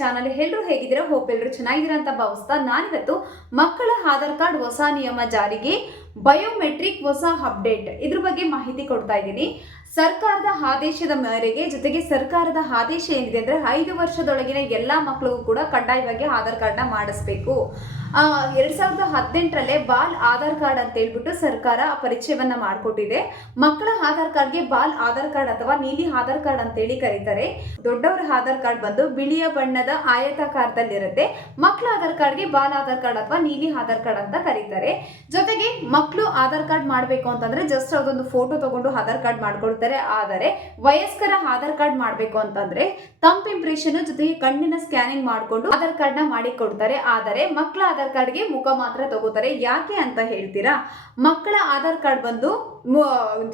Channel. ಎಲ್ಲರೂ ಹೇಗಿದ್ದೀರಾ? Hope ಎಲ್ಲರೂ ಚೆನ್ನಾಗಿದ್ದೀರಾ ಅಂತ ಭಾವಿಸ್ತಾ ನಾನಿವತ್ತು ಮಕ್ಕಳ ಆಧಾರ್ ಕಾರ್ಡ್ ಹೊಸ ನಿಯಮ ಜಾರಿಗೆ, ಬಯೋಮೆಟ್ರಿಕ್ ಹೊಸ ಅಪ್ಡೇಟ್ ಇದ್ರ ಬಗ್ಗೆ ಮಾಹಿತಿ ಕೊಡ್ತಾ ಇದ್ದೀನಿ. ಸರ್ಕಾರದ ಆದೇಶದ ಮೇರೆಗೆ, ಜೊತೆಗೆ ಸರ್ಕಾರದ ಆದೇಶ ಏನಿದೆ ಅಂದ್ರೆ 5 ವರ್ಷದೊಳಗಿನ ಎಲ್ಲಾ ಮಕ್ಕಳಿಗೂ ಕೂಡ ಕಡ್ಡಾಯವಾಗಿ ಆಧಾರ್ ಕಾರ್ಡ್ನ ಮಾಡಿಸ್ಬೇಕು. 2018ರಲ್ಲೇ ಬಾಲ್ ಆಧಾರ್ ಕಾರ್ಡ್ ಅಂತ ಹೇಳ್ಬಿಟ್ಟು ಸರ್ಕಾರ ಪರಿಚಯವನ್ನ ಮಾಡಿಕೊಟ್ಟಿದೆ. ಮಕ್ಕಳ ಆಧಾರ್ ಕಾರ್ಡ್ಗೆ ಬಾಲ್ ಆಧಾರ್ ಕಾರ್ಡ್ ಅಥವಾ ನೀಲಿ ಆಧಾರ್ ಕಾರ್ಡ್ ಅಂತ ಹೇಳಿ ಕರೀತಾರೆ. ದೊಡ್ಡವರ ಆಧಾರ್ ಕಾರ್ಡ್ ಬಂದು ಬಿಳಿಯ ಬಣ್ಣದ ಆಯತಾಕಾರದಲ್ಲಿರುತ್ತೆ. ಮಕ್ಕಳ ಆಧಾರ್ ಕಾರ್ಡ್ಗೆ ಬಾಲ್ ಆಧಾರ್ ಕಾರ್ಡ್ ಅಥವಾ ನೀಲಿ ಆಧಾರ್ ಕಾರ್ಡ್ ಅಂತ ಕರೀತಾರೆ. ಜೊತೆಗೆ ಮಕ್ಕಳು ಆಧಾರ್ ಕಾರ್ಡ್ ಮಾಡಬೇಕು ಅಂತಂದ್ರೆ ಜಸ್ಟ್ ಅದೊಂದು ಫೋಟೋ ತಗೊಂಡು ಆಧಾರ್ ಕಾರ್ಡ್ ಮಾಡ್ಕೊಳ್ತಾರೆ. ಆದರೆ ವಯಸ್ಕರ ಆಧಾರ್ ಕಾರ್ಡ್ ಮಾಡಬೇಕು ಅಂತಂದ್ರೆ ಥಂಬ್ ಇಂಪ್ರೆಷನ್ ಜೊತೆಗೆ ಕಣ್ಣಿನ ಸ್ಕ್ಯಾನಿಂಗ್ ಮಾಡಿಕೊಂಡು ಆಧಾರ್ ಕಾರ್ಡ್ ನ ಮಾಡಿ ಕೊಡ್ತಾರೆ. ಆದರೆ ಮಕ್ಕಳ ಆಧಾರ್ ಕಾರ್ಡ್ಗೆ ಮುಖ ಮಾತ್ರ ತಗೋತಾರೆ. ಯಾಕೆ ಅಂತ ಹೇಳ್ತೀರಾ? ಮಕ್ಕಳ ಆಧಾರ್ ಕಾರ್ಡ್ ಬಂದು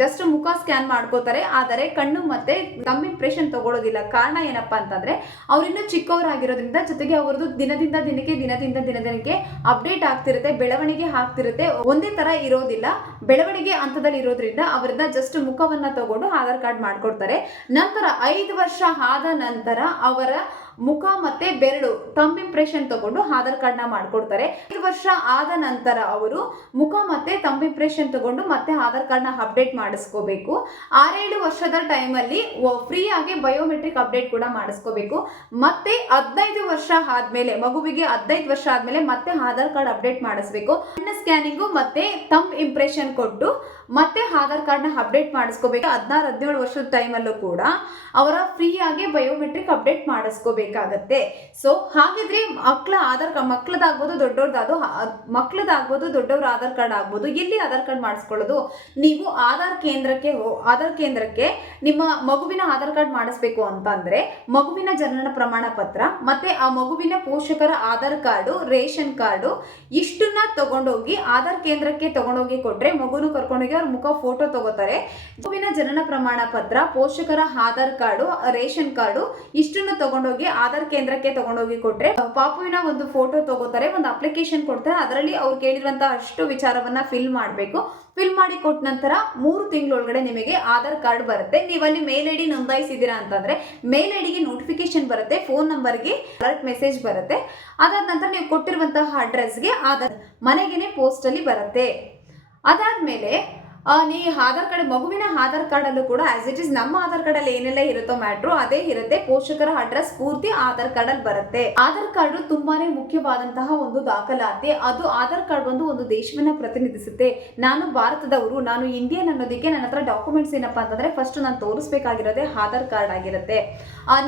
ಜಸ್ಟ್ ಮುಖ ಸ್ಕ್ಯಾನ್ ಮಾಡ್ಕೋತಾರೆ, ಆದರೆ ಕಣ್ಣು ಮತ್ತೆ ಥಂಬ್ ಇಂಪ್ರೆಷನ್ ತಗೊಳ್ಳೋದಿಲ್ಲ. ಕಾರಣ ಏನಪ್ಪಾ ಅಂತಂದ್ರೆ ಅವ್ರಿನ್ನೂ ಚಿಕ್ಕವರಾಗಿರೋದ್ರಿಂದ, ಜೊತೆಗೆ ಅವ್ರದ್ದು ದಿನದಿಂದ ದಿನಕ್ಕೆ ಅಪ್ಡೇಟ್ ಆಗ್ತಿರುತ್ತೆ, ಬೆಳವಣಿಗೆ ಆಗ್ತಿರುತ್ತೆ, ಒಂದೇ ತರ ಇರೋದಿಲ್ಲ. ಬೆಳವಣಿಗೆ ಹಂತದಲ್ಲಿ ಇರೋದ್ರಿಂದ ಅವರಿಂದ ಜಸ್ಟ್ ಮುಖವನ್ನ ತಗೊಂಡು ಆಧಾರ್ ಕಾರ್ಡ್ ಮಾಡ್ಕೊಡ್ತಾರೆ. ನಂತರ 5 ವರ್ಷ ಆದ ನಂತರ ಅವರ ಮುಖ ಮತ್ತೆ ಬೆರಳು ಥಂಬ್ ಇಂಪ್ರೆಷನ್ ತಗೊಂಡು ಆಧಾರ್ ಕಾರ್ಡ್ ನ ಮಾಡ್ಕೊಡ್ತಾರೆ. 5 ವರ್ಷ ಆದ ನಂತರ ಅವರು ಮುಖ ಮತ್ತೆ ಥಂಬ್ ಇಂಪ್ರೆಷನ್ ತಗೊಂಡು ಮತ್ತೆ ಆಧಾರ್ ಕಾರ್ಡ್ ನ ಅಪ್ಡೇಟ್ ಮಾಡಿಸ್ಕೋಬೇಕು. 6-7 ವರ್ಷದ ಟೈಮ್ ಅಲ್ಲಿ ಫ್ರೀ ಆಗಿ ಬಯೋಮೆಟ್ರಿಕ್ ಅಪ್ಡೇಟ್ ಕೂಡ ಮಾಡಿಸ್ಕೋಬೇಕು. ಮತ್ತೆ 15 ವರ್ಷ ಆದ್ಮೇಲೆ, ಮಗುವಿಗೆ 15 ವರ್ಷ ಆದ್ಮೇಲೆ ಮತ್ತೆ ಆಧಾರ್ ಕಾರ್ಡ್ ಅಪ್ಡೇಟ್ ಮಾಡಿಸ್ಬೇಕು. ಕಣ್ಣ ಸ್ಕ್ಯಾನಿಂಗು ಮತ್ತೆ ಥಂಬ್ ಇಂಪ್ರೆಷನ್ ಕೊಟ್ಟು ಮತ್ತೆ ಆಧಾರ್ ಕಾರ್ಡ್ ನ ಅಪ್ಡೇಟ್ ಮಾಡಿಸ್ಕೋಬೇಕು. 16-17 ವರ್ಷದ ಟೈಮ್ ಅಲ್ಲೂ ಕೂಡ ಅವರ ಫ್ರೀ ಆಗಿ ಬಯೋಮೆಟ್ರಿಕ್ ಅಪ್ಡೇಟ್ ಮಾಡಿಸ್ಕೋಬೇಕಾಗತ್ತೆ. ಸೊ ಹಾಗಿದ್ರೆ ಮಕ್ಕಳ ಆಧಾರ್ ಕಾರ್ಡ್, ಮಕ್ಕಳದಾಗ್ಬೋದು ದೊಡ್ಡವ್ರ ಆಧಾರ್ ಕಾರ್ಡ್ ಆಗ್ಬೋದು, ಎಲ್ಲಿ ಆಧಾರ್ ಕಾರ್ಡ್ ಮಾಡಿಸ್ಕೊಳ್ಳೋದು? ನೀವು ಆಧಾರ್ ಕೇಂದ್ರಕ್ಕೆ ನಿಮ್ಮ ಮಗುವಿನ ಆಧಾರ್ ಕಾರ್ಡ್ ಮಾಡಿಸ್ಬೇಕು ಅಂತಂದ್ರೆ ಮಗುವಿನ ಜನನ ಪ್ರಮಾಣ ಪತ್ರ ಮತ್ತೆ ಆ ಮಗುವಿನ ಪೋಷಕರ ಆಧಾರ್ ಕಾರ್ಡು, ರೇಷನ್ ಕಾರ್ಡು ಇಷ್ಟನ್ನ ತಗೊಂಡೋಗಿ ಆಧಾರ್ ಕೇಂದ್ರಕ್ಕೆ ತಗೊಂಡೋಗಿ ಕೊಟ್ರೆ ಮಗುನು ಕರ್ಕೊಂಡೋಗಿ ಅವ್ರ ಮುಖ ಫೋಟೋ ತಗೋತಾರೆ. ಮಗುವಿನ ಜನನ ಪ್ರಮಾಣ ಪತ್ರ, ಪೋಷಕರ ಆಧಾರ್ ಕಾರ್ಡು, ರೇಷನ್ ಕಾರ್ಡು ಇಷ್ಟನ್ನು ತಗೊಂಡೋಗಿ ಆಧಾರ್ ಕೇಂದ್ರಕ್ಕೆ ತಗೊಂಡೋಗಿ ಕೊಟ್ರೆ ಪಾಪುವಿನ ಒಂದು ಫೋಟೋ ತಗೋತಾರೆ, ಒಂದು ಅಪ್ಲಿಕೇಶನ್ ಕೊಡ್ತಾರೆ. ಅದರಲ್ಲಿ ಅವ್ರು ಕೇಳಿರುವಂತಹ ಅಷ್ಟು ವಿಚಾರವನ್ನ ಫಿಲ್ ಮಾಡಬೇಕು. ಫಿಲ್ ಮಾಡಿ ಕೊಟ್ಟ ನಂತರ 3 ತಿಂಗಳೊಳಗಡೆ ನಿಮಗೆ ಆಧಾರ್ ಕಾರ್ಡ್ ಬರುತ್ತೆ. ನೀವಲ್ಲಿ ಮೇಲ್ ಐಡಿ ನೋಂದಾಯಿಸಿದ್ದೀರಾ ಅಂತಂದ್ರೆ ಮೇಲ್ ಐಡಿಗೆ ನೋಟಿಫಿಕೇಶನ್ ಬರುತ್ತೆ, ಫೋನ್ ನಂಬರ್ಗೆ ಅಲರ್ಟ್ ಮೆಸೇಜ್ ಬರುತ್ತೆ. ಅದಾದ ನಂತರ ನೀವು ಕೊಟ್ಟಿರುವಂತಹ ಅಡ್ರೆಸ್ಗೆ ಆಧಾರ್ ಮನೆಗೇನೆ ಪೋಸ್ಟ್ ಅಲ್ಲಿ ಬರುತ್ತೆ. ಅದಾದ್ಮೇಲೆ ನೀವು ಆಧಾರ್ ಕಾರ್ಡ್, ಮಗುವಿನ ಆಧಾರ್ ಕಾರ್ಡ್ ಅಲ್ಲೂ ಕೂಡ ಆಸ್ ಇಟ್ ಇಸ್ ನಮ್ಮ ಆಧಾರ್ ಕಾರ್ಡ್ ಅಲ್ಲಿ ಏನೆಲ್ಲ ಇರುತ್ತೋ ಮ್ಯಾಟ್ರು ಅದೇ ಇರುತ್ತೆ. ಪೋಷಕರ ಅಡ್ರೆಸ್ ಪೂರ್ತಿ ಆಧಾರ್ ಕಾರ್ಡ್ ಅಲ್ಲಿ ಬರುತ್ತೆ. ಆಧಾರ್ ಕಾರ್ಡ್ ತುಂಬಾನೇ ಮುಖ್ಯವಾದಂತಹ ಒಂದು ದಾಖಲಾತಿ. ಅದು ಆಧಾರ್ ಕಾರ್ಡ್ ಬಂದು ಒಂದು ದೇಶವನ್ನ ಪ್ರತಿನಿಧಿಸುತ್ತೆ. ನಾನು ಭಾರತದವರು, ನಾನು ಇಂಡಿಯನ್ ಅನ್ನೋದಕ್ಕೆ ನನ್ನ ಹತ್ರ ಡಾಕ್ಯುಮೆಂಟ್ಸ್ ಏನಪ್ಪಾ ಅಂತಂದ್ರೆ ಫಸ್ಟ್ ನಾನು ತೋರಿಸ್ಬೇಕಾಗಿರೋದೇ ಆಧಾರ್ ಕಾರ್ಡ್ ಆಗಿರುತ್ತೆ.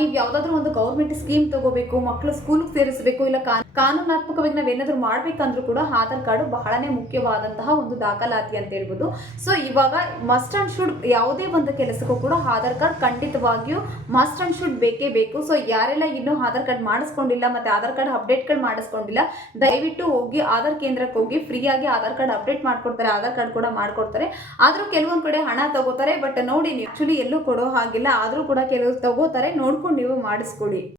ನೀವು ಯಾವ್ದಾದ್ರು ಒಂದು ಗೌರ್ಮೆಂಟ್ ಸ್ಕೀಮ್ ತಗೋಬೇಕು, ಮಕ್ಕಳು ಸ್ಕೂಲ್ ಸೇರಿಸಬೇಕು, ಇಲ್ಲ ಕಾನೂನಾತ್ಮಕವಾಗಿ ನಾವೇನಾದ್ರೂ ಮಾಡ್ಬೇಕಂದ್ರೂ ಕೂಡ ಆಧಾರ್ ಕಾರ್ಡ್ ಬಹಳನೇ ಮುಖ್ಯವಾದಂತಹ ಒಂದು ದಾಖಲಾತಿ ಅಂತ ಹೇಳ್ಬೋದು. ಸೊ ಇವಾಗ ಮಸ್ಟ್ ಅಂಡ್ ಶುಡ್ ಯಾವುದೇ ಒಂದು ಕೆಲಸಕ್ಕೂ ಕೂಡ ಆಧಾರ್ ಕಾರ್ಡ್ ಖಂಡಿತವಾಗಿಯೂ ಮಸ್ಟ್ ಅಂಡ್ ಶುಡ್ ಬೇಕೇ ಬೇಕು. ಸೊ ಯಾರೆಲ್ಲ ಇನ್ನೂ ಆಧಾರ್ ಕಾರ್ಡ್ ಮಾಡಿಸ್ಕೊಂಡಿಲ್ಲ ಮತ್ತೆ ಆಧಾರ್ ಕಾರ್ಡ್ ಅಪ್ಡೇಟ್ಗಳು ಮಾಡಿಸ್ಕೊಂಡಿಲ್ಲ, ದಯವಿಟ್ಟು ಹೋಗಿ ಆಧಾರ್ ಕೇಂದ್ರಕ್ಕೆ ಹೋಗಿ ಫ್ರೀಯಾಗಿ ಆಧಾರ್ ಕಾರ್ಡ್ ಅಪ್ಡೇಟ್ ಮಾಡ್ಕೊಡ್ತಾರೆ, ಆಧಾರ್ ಕಾರ್ಡ್ ಕೂಡ ಮಾಡ್ಕೊಡ್ತಾರೆ. ಆದ್ರೂ ಕೆಲವೊಂದು ಕಡೆ ಹಣ ತಗೋತಾರೆ. ಬಟ್ ನೋಡಿ, ಆಕ್ಚುಲಿ ಎಲ್ಲೂ ಕೊಡೋ ಹಾಗಿಲ್ಲ, ಆದ್ರೂ ಕೂಡ ಕೆಲವರು ತಗೋತಾರೆ. ನೋಡ್ಕೊಂಡು ನೀವು ಮಾಡಿಸ್ಕೊಡಿ.